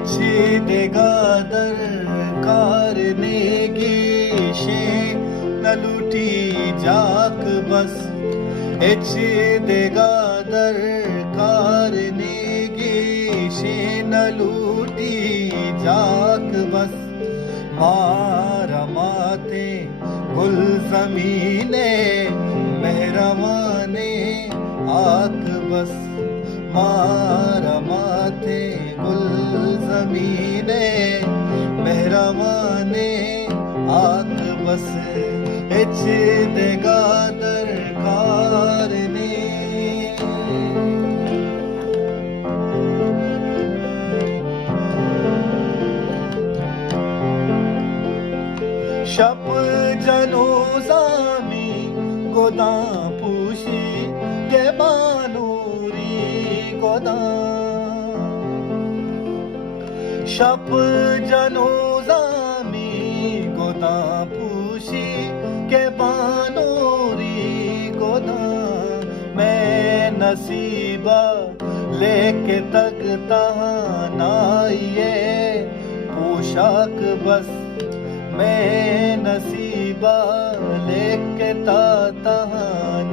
ಹೆಚ್ಚಿದೆಗ दरकारनेगी शे न लूटी जाक बस ಹೆಚ್ಚಿದೆಗ दरकारनेगी शे न लूटी जाक बस मारा माते गुल ज़मीने मेहरबाने आक बस मारा माथे गुल ज़मीने मेहरबाने आक बस ಹೆಚ್ಚಿದೆಗ दरकारने शप जनोजामी गोदा पूशी के बानूरी गोदा शप जनोजामी गोदा पूशी के बानूरी गोदा मैं नसीबा लेके तकता नाइए पोशाक बस मैं नसीबा लेके ताता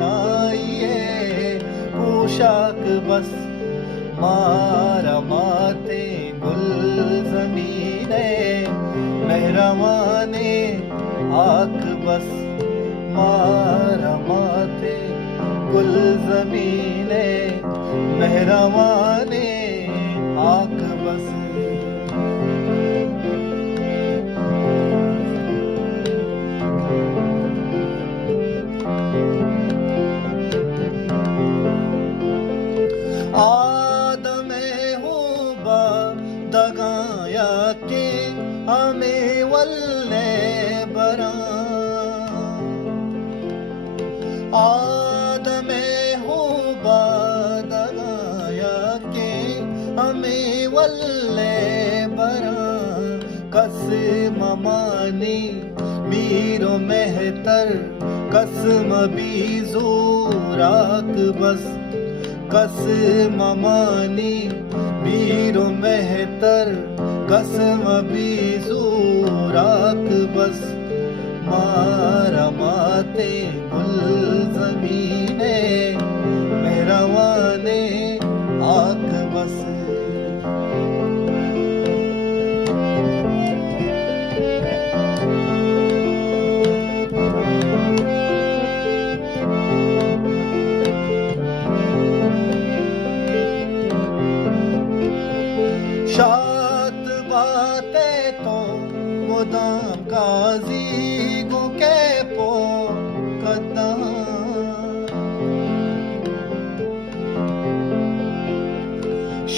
नाइए पोशाक बस मारा माते गुल ज़मीने मेहरबाने आक बस मारा माते गुल ज़मीने मेहरबाने आक बस आदमे होबा दगाया के हमें वल्ले बरा आदमे होबा दगाया के हमें वल्ले बरा कसम मानी मीरो मेहतर कसम भी जोराक बस कसम मानी मीरो मेहतर कसम भी जोराक बस मारा माते गुल ज़मीने मेहरबाने आक बस शात बातें तो मुदाम काजी गो के पो कदम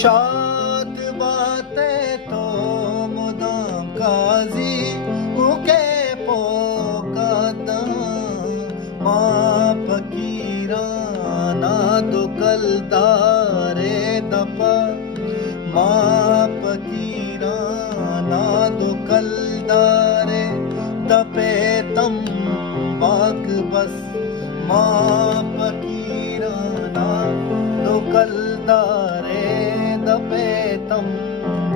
शात बातें तो मुदाम काजी गो के पो कदम माँ फकीराना तो कलदारे दपा माँ फकीराना दो कलदारे दपे तम बाक बस माँ फकीराना दो कलदारे दपे तम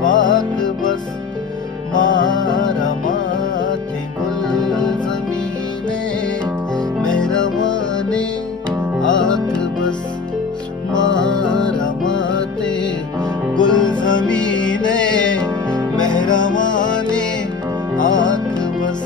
बाक बस मारा माथे गुल ज़मीने मेहरबाने आक बस मारा माथे गुल ज़मीने मेहरबाने आक बस